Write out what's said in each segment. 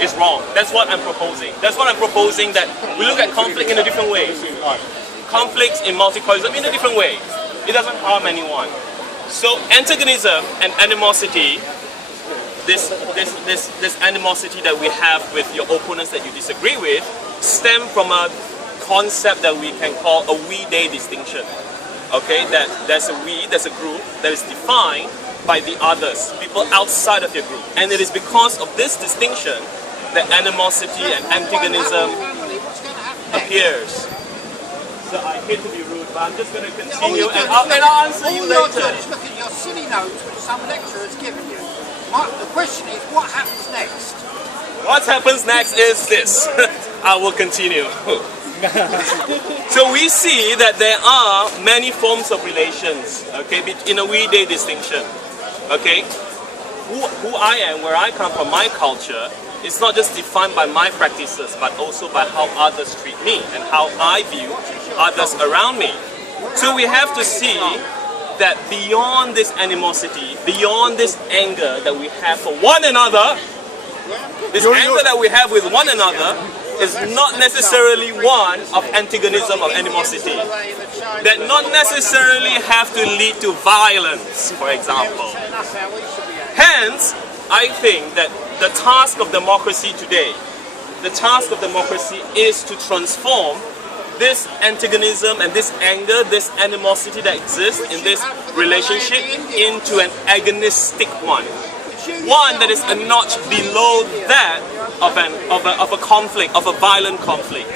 is wrong. That's what I'm proposing. That's what I'm proposing, that we look at conflict in a different way. Conflicts in multiculturalism in a different way. It doesn't harm anyone. So antagonism and animosity, this animosity that we have with your opponents that you disagree with, stem from a concept that we can call a we-they distinction. Okay, that there's a group that is defined by the others, people outside of your group. And it is because of this distinction that animosity and antagonism appears. So I hate to be rude, but I'm just going to continue and I'll answer you later. All you're doing is looking at your silly notes which some lecturer has given you. The question is, what happens next? What happens next is this. I will continue. So we see that there are many forms of relations, okay, in a we-they distinction. Okay, who I am, where I come from, my culture, is not just defined by my practices, but also by how others treat me and how I view others around me. So we have to see that beyond this animosity, beyond this anger that we have for one another, this anger that we have with one another is not necessarily one of antagonism or animosity. That not necessarily have to lead to violence, for example. Hence, I think that the task of democracy today, the task of democracy is to transform this antagonism and this anger, this animosity that exists in this relationship into an agonistic one. One that is a notch below that of a conflict, of a violent conflict.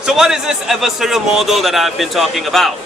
So what is this adversarial model that I've been talking about?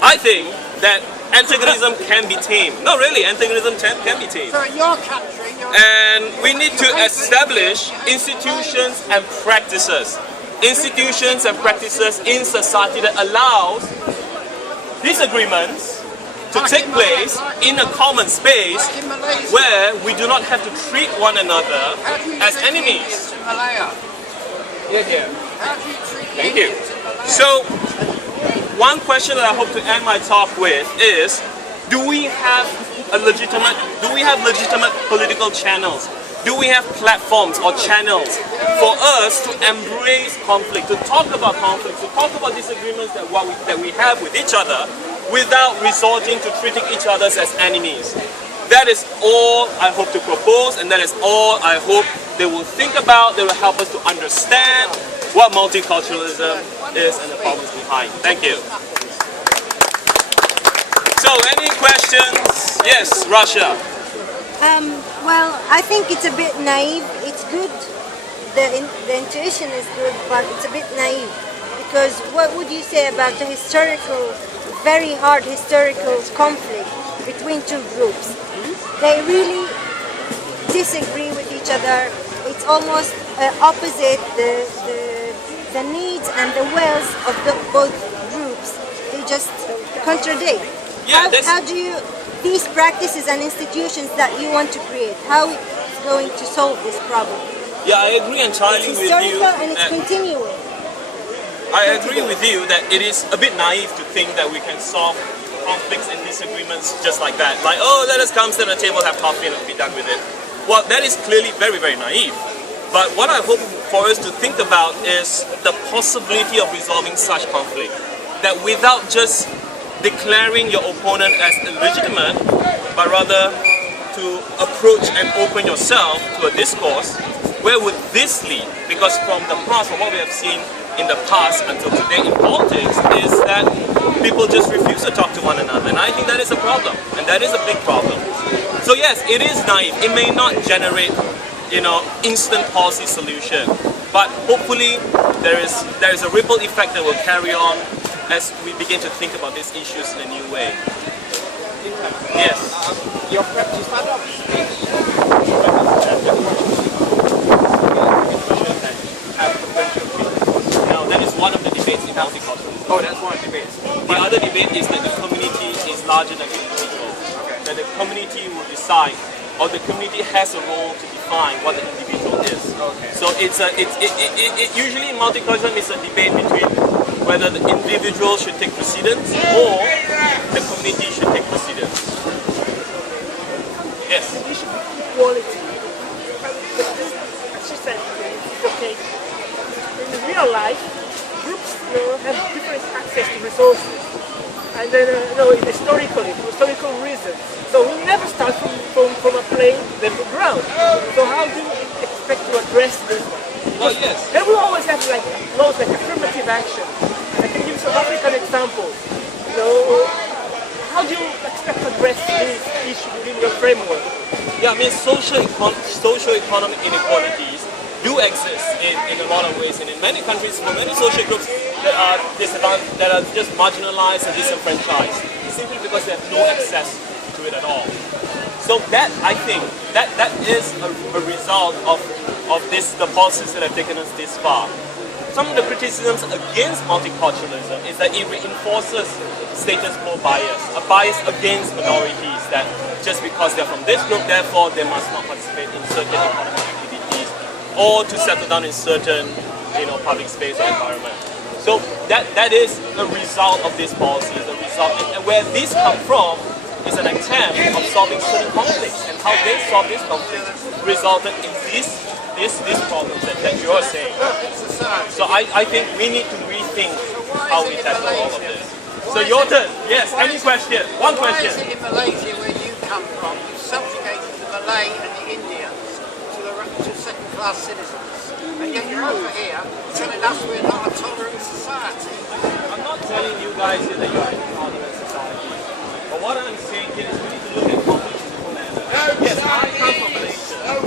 I think that antagonism can be tamed. No, really, antagonism can be tamed. So in your country, and we need to establish institutions and practices. Institutions and practices in society that allows disagreements to take place in a common space where we do not have to treat one another as enemies. Thank you. So, one question that I hope to end my talk with is, do we have legitimate political channels? Do we have platforms or channels for us to embrace conflict, to talk about conflict, to talk about disagreements that we have with each other without resorting to treating each other as enemies? That is all I hope to propose, and that is all I hope they will think about. They will help us to understand what multiculturalism is and the problems behind. Thank you. So, any questions? Yes, Russia. Well, I think it's a bit naive. It's good. The intuition is good, but it's a bit naive. Because what would you say about the very hard historical conflict between two groups? They really disagree with each other. It's almost opposite the needs and the wills of both groups. They just contradict. Yeah, how do you, these practices and institutions that you want to create, how it's going to solve this problem? Yeah, I agree entirely with you. It's historical and it's continuing. I agree with you that it is a bit naive to think that we can solve conflicts and disagreements just like that. Like, oh, let us come sit at a table, have coffee, and be done with it. Well, that is clearly very, very naive. But what I hope for us to think about is the possibility of resolving such conflict. That without just declaring your opponent as illegitimate, but rather to approach and open yourself to a discourse, where would this lead? Because from the past, from what we have seen in the past until today in politics, is that people just refuse to talk to one another. And I think that is a problem, and that is a big problem. So yes, it is naive. It may not generate, instant policy solution, but hopefully there is a ripple effect that will carry on as we begin to think about these issues in a new way. Yes. Your practice now, that is one of the debates in multiculturalism. Oh, that's one of the debates. The other debate is that the community is larger than the individual. Okay. That the community will decide, or the community has a role to define what the individual is. Okay. So usually in multiculturalism it's a debate between whether the individual should take precedence or the community should take precedence. Yes? There should be equality. real life, groups have different access to resources. And then, historically, for historical reasons. So we never start from a plain level ground. So how do you expect to address this one? Well, yes. Then we always have like laws like affirmative action. I can give South African examples. How do you expect to address this issue within your framework? Yeah, I mean, socio-economic inequalities do exist in a lot of ways, and in many countries, for many social groups that are disadvantaged, that are just marginalized and disenfranchised, simply because they have no access to it at all. So that, I think, that is a result of the policies that have taken us this far. Some of the criticisms against multiculturalism is that it reinforces status quo bias, a bias against minorities, that just because they're from this group, therefore they must not participate in certain economic activities or to settle down in certain, public space or environment. So that is a result of these policies, a result, and where these come from is an attempt of solving certain conflicts, and how they solve these conflicts resulted in these problems that you are saying. So I think we need to rethink how we tackle all of this. So your turn. Yes, any question? One question. Why is it in Malaysia, where you come from, you subjugated the Malay and the Indians to second-class citizens? And yet you're over here telling us we're not a tolerant society. I'm not telling you guys here that you are in a tolerant society. But what I'm saying here is we need to look at conflicts in different manners. Yes, I come from Malaysia. Our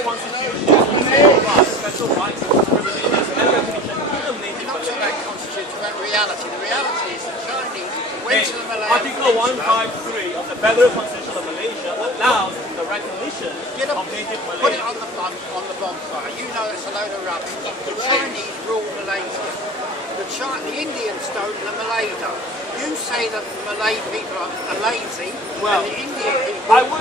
constitution gives us special rights and privileges and recognition of native Not to that constitution, but reality. The reality is the Chinese went to the Malay. Article 153 of the Federal Constitution of Malaysia allows the recognition of native Malays. Put it on the bonfire. You know it's a load of rubbish. The Chinese rule Malaysia. The Indians don't, and the Malay don't. You say that the Malay people are lazy, Well, and the Indian people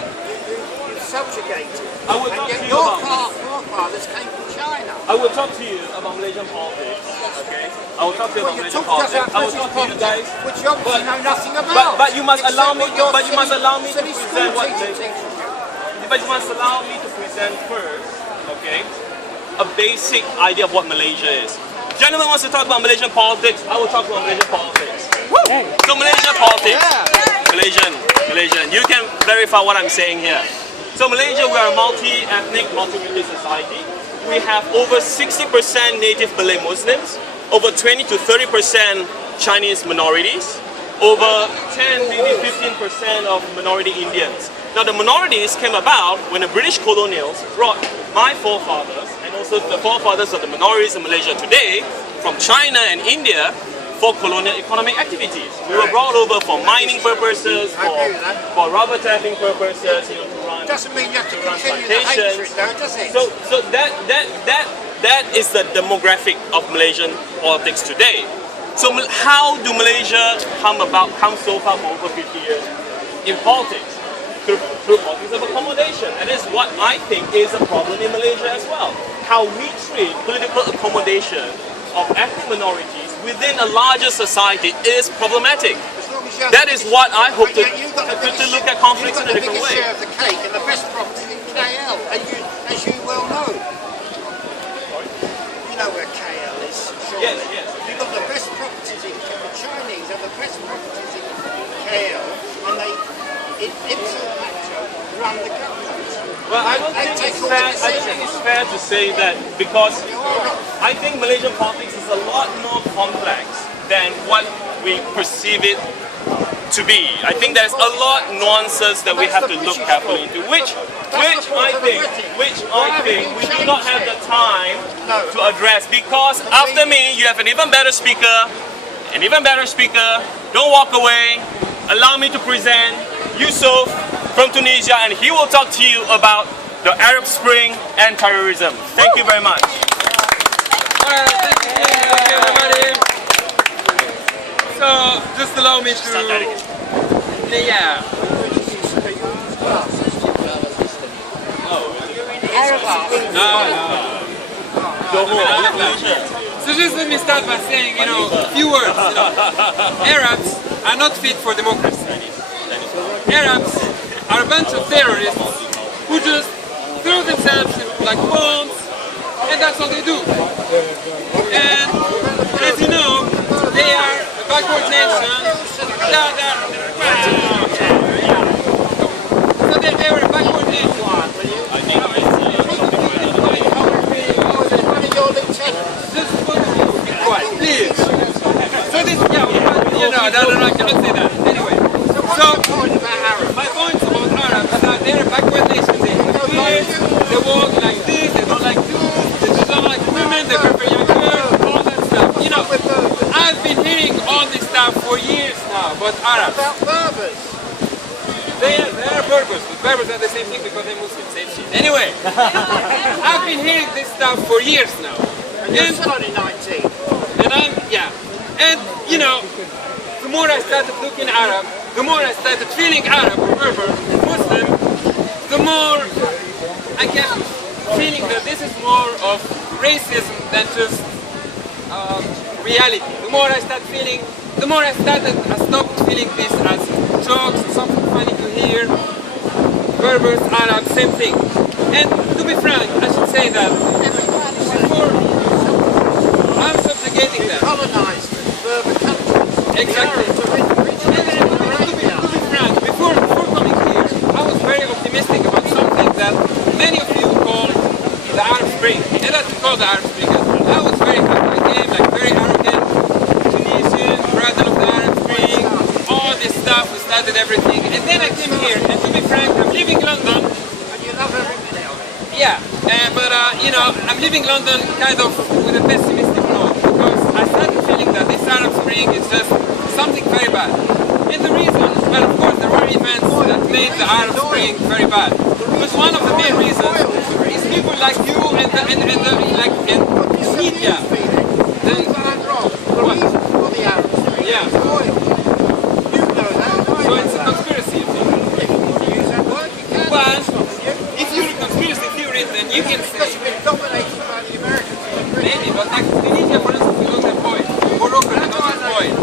you subjugated. I would talk to you your about forefathers came from China. I will talk to you about Malaysian politics, okay? I will talk to you about You Malaysian talk to us politics. about I will talk to you guys. which you obviously know nothing about. But you must allow me. Except what But you must allow me to silly present what. school teachers teach you. But you must allow me to present first, okay, a basic idea of what Malaysia is. Gentlemen wants to talk about Malaysian politics. I will talk about Malaysian politics. So Malaysian politics. Malaysian. You can verify what I'm saying here. So Malaysia, we are a multi-ethnic, multi-religious society. We have over 60% native Malay Muslims, over 20 to 30% Chinese minorities, over 10, maybe 15% of minority Indians. Now the minorities came about when the British colonials brought my forefathers and also the forefathers of the minorities in Malaysia today from China and India for colonial economic activities. We were brought over for mining purposes, for rubber tapping purposes, to run. Doesn't mean you have to to run continue the hatred, plantations. though, does it? So that is the demographic of Malaysian politics today. So how do Malaysia come so far for over 50 years in politics? Through politics of accommodation. And this is what I think is a problem in Malaysia as well. How we treat political accommodation of ethnic minorities within a larger society is problematic. That is what I hope to look at conflicts in a different way. You've got the biggest share of the cake and the best property in KL, as you well know. You know where KL is, surely. Yes. You've got the best properties in KL. The Chinese have the best properties in KL, and they, ipso facto, run the government. Well, I don't think it's fair to say that, because I think Malaysian politics is a lot more complex than what we perceive it to be. I think there's a lot of nuances that we have to look carefully into, which I think we do not have the time to address, because after me you have an even better speaker. Don't walk away. Allow me to present Yusuf from Tunisia, and he will talk to you about the Arab Spring and terrorism. Thank you very much. Thank you everybody. So just allow me to So just let me start by saying, a few words. Arabs are not fit for democracy. Arabs are a bunch of terrorists who just throw themselves in like bombs and that's all they do. And as you know, they are a backward nation. So they were a backward nation. Just be quiet, please. So this, no, I cannot say that. Anyway, so my point about Arabs is that they're a backward nation. They have kids, they walk like this, they don't like dudes, they don't like women, they prefer young girls, all that stuff. You know, I've been hearing all this stuff for years now about Arabs. About Berbers. They are Berbers, but Berbers are the same thing because they're Muslim, same shit. Anyway, I've been hearing this stuff for years now. And you're only 19. And and you know, the more I started looking Arab, the more I started feeling Arab, Berber, Muslim, the more I kept feeling that this is more of racism than just reality. The more I stopped feeling this as jokes, something funny to hear. Berbers, Arabs, same thing. And to be frank, I should say that before I'm subjugating them. Colonised Berber countries. Exactly. To be frank, before coming here, I was very optimistic about something that many of you call the Arab Spring. And that's called the Arab Spring. I was very happy. I came like very arrogant, Tunisian, brother of the Arab Spring, all this stuff, we started everything. And then I came here, and to be frank, I'm leaving London. And you love every minute of it. Yeah, but you know, I'm leaving London kind of with a pessimistic note because I started feeling that this Arab Spring is just something very bad. And the reason, well, of course, there were events that made the Arab Spring very bad. But one of the main reasons is people like you and the media. The reason for the Arab Spring is oil. You know that. So it's a conspiracy, you think? If you want to use that word, you can. But if you're a conspiracy theorist, then you can say. Because you've been dominated by the Americans. Maybe, but like Tunisia, for instance, we don't have oil. Morocco, we don't have oil.